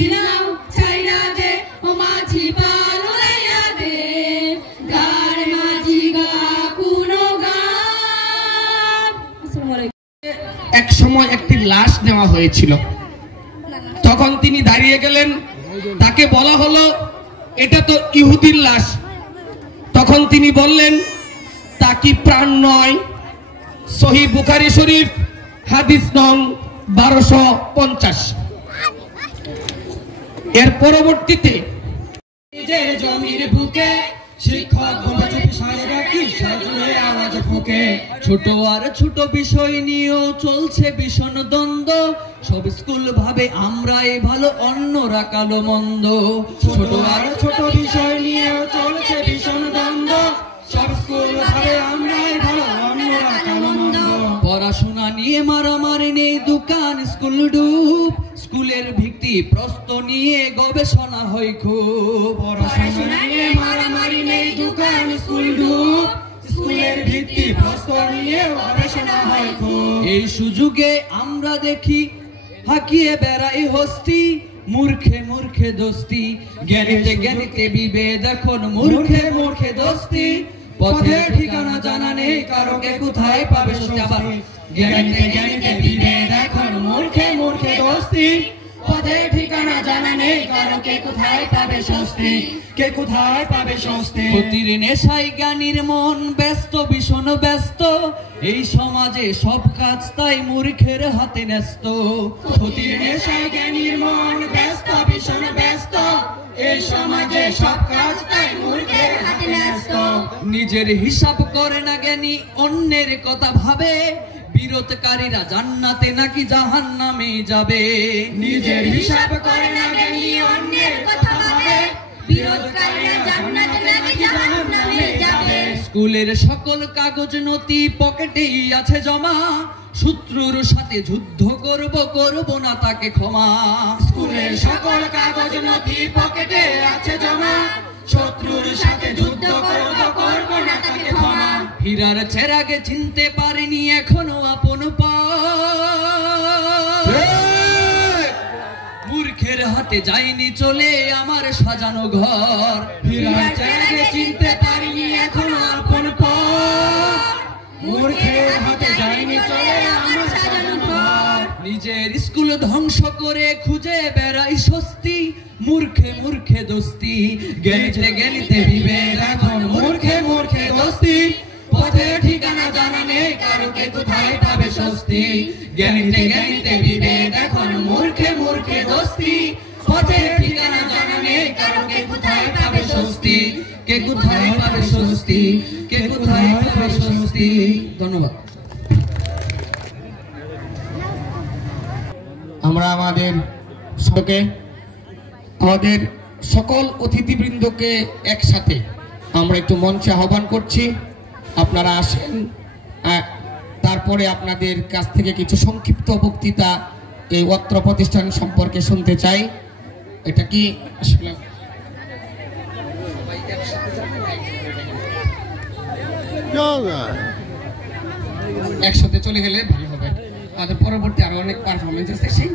মাঝি নাও ছাইরা দে ও মাঝি পাল উড়াইয়া দে গার মাঝি গা কোনো গান। এক সময় একটি লাশ নেওয়া হয়েছিল, তখন তিনি দাঁড়িয়ে গেলেন, তাকে বলা হলো এটা তো ইহুদির লাশ। তখন তিনি বললেন তা কি প্রাণ নয়? সহিহ বুখারী শরীফ হাদিস নং 1250। এর পরবর্তীতে নিজের জমির বুকে শিক্ষক আওয়াজ ফুকে, ছোট আর ছোট বিষয় নিয়েও চলছে ভীষণ দ্বন্দ্ব। সব স্কুল ভাবে আমরাই ভালো অন্যরা কালো মন্দ। ছোট আর ছোট বিষয় নিয়েও চলছে ভীষণ দ্বন্দ্ব। সব স্কুল ভাবে আমরাই ভালো অন্যরা কালো মন্দ। পড়াশোনা নিয়ে মারামারি নেই, দোকান স্কুল ডুব। স্কুলের ভিত্তি প্রশ্ন নিয়ে গবেষণা হয় খুব। পড়াশোনা নিয়ে মারামারি নেই, দোকান স্কুল ডুব। স্কুলের ভিত্তি প্রশ্ন নিয়ে গবেষণা হয় খুব। এই সুযোগে আমরা দেখি হাকিয়ে বেড়াই হস্তি, মূর্খে মূর্খে দোস্তি। জ্ঞানীতে জ্ঞানীতে বিভেদ এখন, মূর্খে মূর্খে দোস্তি। পথের ঠিকানা জানা নেই কারো, কে কোথায় পাবে স্বস্তি। আবার জ্ঞানীতে জ্ঞানীতে বিভেদ এখন, মূর্খে মূর্খে দোস্তি। পথের ঠিকানা জানা নেই কারো, কে কোথায় পাবে স্বস্তি, কে কোথায় পাবে স্বস্তি। ক্ষতির নেশায় জ্ঞানীর মন ব্যস্ত, ভীষণ ব্যস্ত। এই সমাজে সব কাজ তাই মূর্খের হাতে ন্যস্ত। ক্ষতির নেশায় জ্ঞানীর মন ব্যস্ত, ভীষণ ব্যস্ত। এই সমাজে সব কাজ তাই মূর্খের হাতে ন্যস্ত। নিজের হিসাব করে না জ্ঞানী, অন্যের কথা ভাবে। বিরোধকারীরা জান্নাতে নাকি জাহান্নামে যাবে। নিজের হিসাব করে না জ্ঞানী, অন্যের কথা ভাবে। বিরোধকারীরা জান্নাতে নাকি জাহান্নামে যাবে। স্কুলের সকল কাগজ নথি পকেটেই আছে জমা। শত্রুর সাথে যুদ্ধ করব, করব না তাকে ক্ষমা। স্কুলের সকল কাগজ নথি পকেটে আছে জমা। শত্রুর সাথে যুদ্ধ করব, করব না তাকে ক্ষমা। হীরার চেরাগে চিনতে পারিনি এখনো আপন পথ। মূর্খের হাতে যায়নি চলে আমার সাজানো ঘর। হীরার চেরাগে চিনতে পারিনি এখনো আপন পথ। মূর্খের হাতে যায়নি চলে আমার সাজানো ঘর। নিজের স্কুল ধ্বংস করে খুঁজে বেড়াই স্বস্তি, মূর্খে মূর্খে দোস্তি। জ্ঞানীতে জ্ঞানীতে বিভেদ এখন, মূর্খে মূর্খে দোস্তি। পথের ঠিকানা জানা নেই কারো, কে কোথায় পাবে স্বস্তি। জ্ঞানীতে জ্ঞানীতে বিভেদ এখন, মূর্খে মূর্খে দোস্তি। পথের ঠিকানা জানা নেই কারো, কে কোথায় পাবে স্বস্তি, কে কোথায় পাবে স্বস্তি, কে কোথায় পাবে স্বস্তি। ধন্যবাদ। আমরা আমাদের সকল অতিথিবৃন্দকে একসাথে আমরা একটু মঞ্চে আহ্বান করছি, আপনারা আসেন। তারপরে আপনাদের কাছ থেকে কিছু সংক্ষিপ্ত বক্তৃতা এই অত্র প্রতিষ্ঠান সম্পর্কে শুনতে চাই। এটা কি আসলে একসাথে চলে গেলে ভালো হবে। আমাদের পরবর্তী আরো অনেক পারফরমেন্স আছে সেই